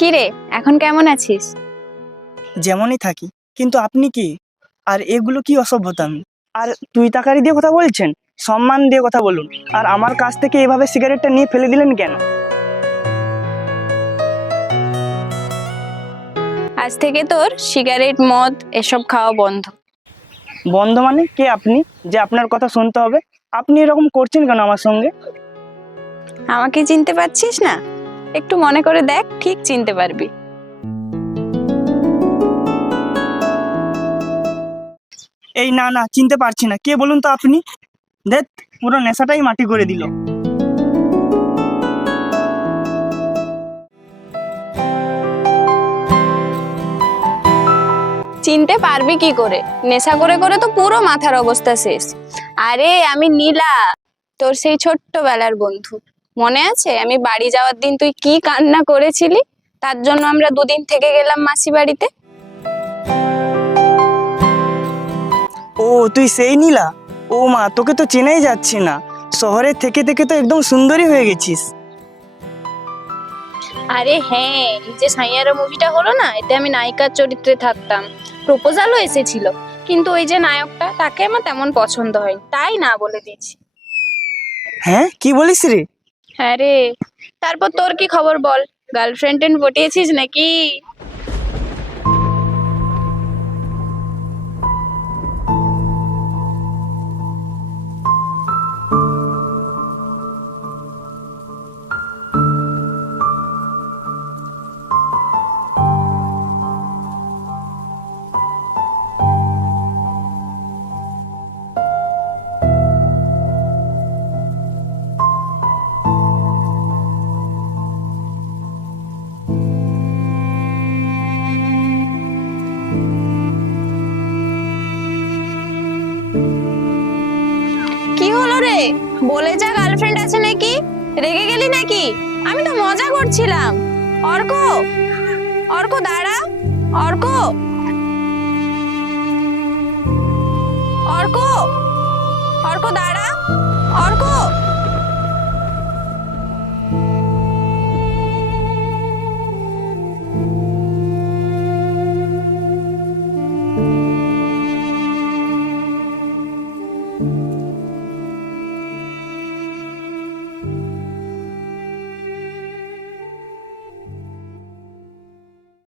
কি রে, এখন কেমন আছিস? যেমনই থাকি, কিন্তু আপনি কি? আর এগুলো কি অসভ্যতামি? আর তুই তাকারি দিয়ে কথা বলছেন? সম্মান দিয়ে কথা বলুন। আর আমার কাছ থেকে এভাবে সিগারেটটা নিয়ে ফেলে দিলেন কেন? আজ থেকে তোর সিগারেট মদ এসব খাওয়া বন্ধ। বন্ধ মানে? কে আপনি যে আপনার কথা শুনতে হবে? আপনি এরকম করছেন কেন আমার সঙ্গে? আমাকে চিনতে পারছিস না? একটু মনে করে দেখ, ঠিক চিনতে পারবি। এই না না, চিনতে পারছি না। কে বলুন তো আপনি? দেখ, পুরো নেশাটাই মাটি করে দিল। চিনতে পারবি কি করে? নেশা করে করে তো পুরো মাথার অবস্থা শেষ। আরে আমি নীলা, তোর সেই ছোট্টবেলার বন্ধু। মনে আছে আমি বাড়ি যাওয়ার দিন তুই কি কান্না করেছিলি? তার জন্য আমরা দুদিন থেকে গেলাম মাসি বাড়িতে। ও, তুই সেই নীলা? ও মা, তোকে তো চেনাই যাচ্ছে না। শহরে থেকে থেকে তো একদম সুন্দরী হয়ে গেছিস। আরে হ্যাঁ, এই যে সাইয়ারা মুভিটা হলো না, এতে আমি নায়িকার চরিত্রে থাকতাম। প্রপোজালও এসেছিল, কিন্তু ওই যে নায়কটা, তাকে আমার তেমন পছন্দ হয়, তাই না বলে দিয়েছি। হ্যাঁ, কি বলিস রে? হ্যাঁ রে। তারপর তোর কি খবর বল? গার্লফ্রেন্ড পটিয়েছিস নাকি? কি হলো রে? বলে যা, গার্লফ্রেন্ড আছে নাকি? রেগে গেলি নাকি? আমি তো মজা করছিলাম। অর্ক, অর্ক দাঁড়া। অর্ক, অর্ক, অর্ক দাঁড়া। অর্ক।